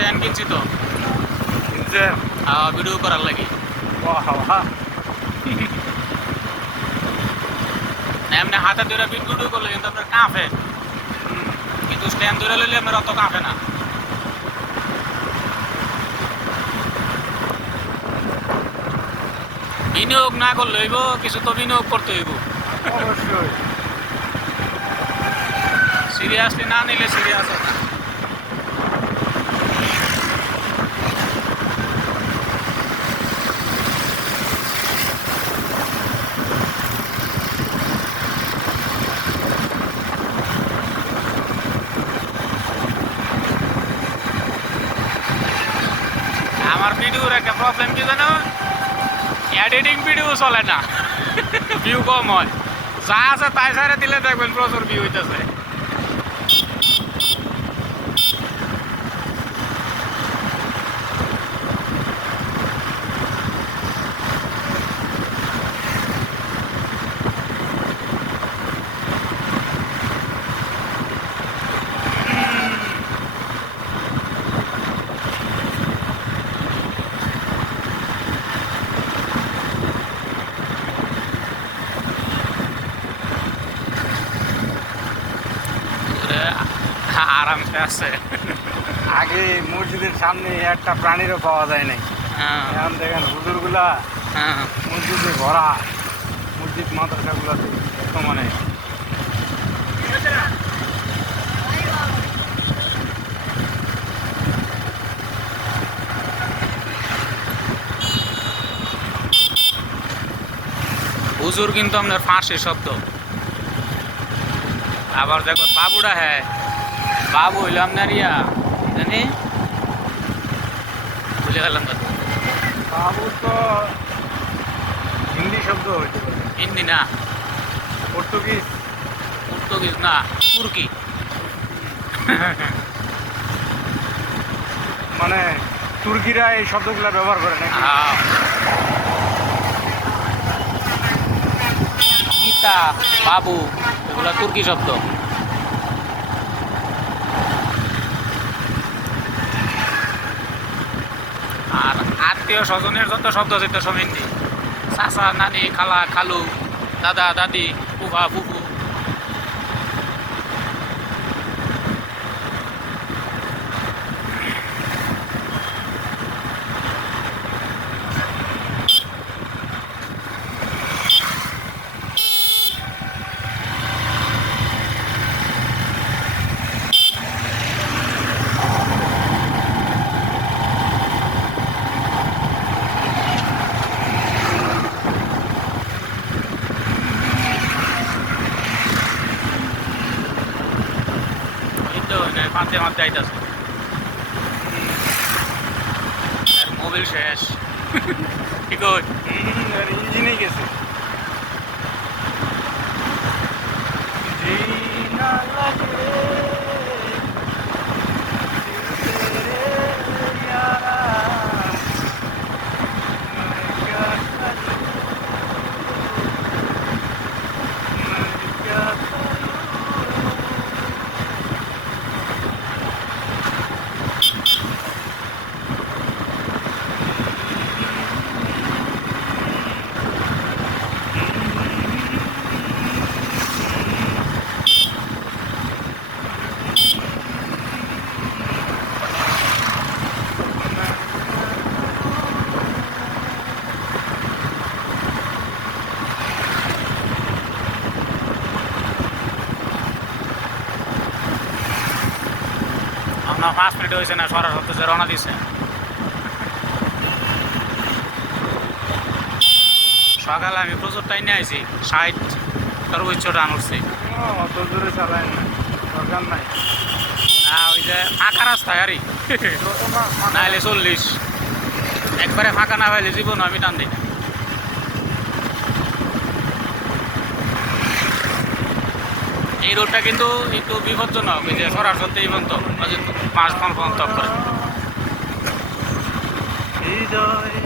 Stand কিনছি তো কিনছেন? ভিডিও করার লাগে। এমনি হাতে ধরে ভিডিও করলে কিন্তু আপনার কাঁপে, কিন্তু স্ট্যান্ড ধরে লইলে আপনার অত কাঁপে না। বিনিয়োগ না করলে হইব, কিছু তো বিনিয়োগ করতে হইব। অবশ্যই। সিরিয়াসলি না নিলে সিরিয়াস হবে না। আমার ভিডিওর একটা প্রবলেম কি জানো, এডিটিং ভিডিও চলে না, ভিউ কম হয়। যা আছে তাই সারে দিলে দেখবেন প্রচুর ভিউ হইতেছে। আরামসে আছে। আগে মসজিদের সামনে একটা প্রাণীরও পাওয়া যায় নাই। হ্যাঁ, এখন দেখেন হুজুরগুলা হ্যাঁ। মসজিদে ভরা, মসজিদ মাদ্রাসাগুলোতে বর্তমানে। হুজুর কিন্তু আপনার ফাঁসি শব্দ। আবার দেখো বাবুটা, হ্যাঁ বাবু হইল আপনার ইয়া জানি, বুঝে গেলাম তো। বাবু তো হিন্দি শব্দ হইতে পারে, হিন্দি না, পর্তুগিজ। পর্তুগিজ না, তুর্কি। মানে তুর্কিরা এই শব্দগুলো ব্যবহার করে নাকি? পিতা, বাবু, এগুলা তুর্কি শব্দ। আর আত্মীয় স্বজনের যত শব্দ আছে সব হিন্দি। চাচা, নানি, খালা, খালু, দাদা, দাদি, ফুফা, ফুফু। মাঝে মাঝে আইতাছে, মোবাইল শেষ। ঠিক ইঞ্জিনেই গেছে। আপনার 5 মিনিট হয়েছে না, সরার হচ্ছে রওনা দিচ্ছে। সকালে আমি প্রচুর টাইম নিয়ে আইছি, 60 সর্বোচ্চ রান উঠছি। অত জোরে চালায় না, দরকার নাই। না ওই যে ফাঁকা রাস্তায় আরই, নাহলে 40। একবারে ফাঁকা না পাইলে জীবন আমি টান দিই না। এই রোডটা কিন্তু একটু বিপজ্জনক, ওই যে সরার চলতে এই পর্যন্ত 5 পর্যন্ত করে। হৃদয়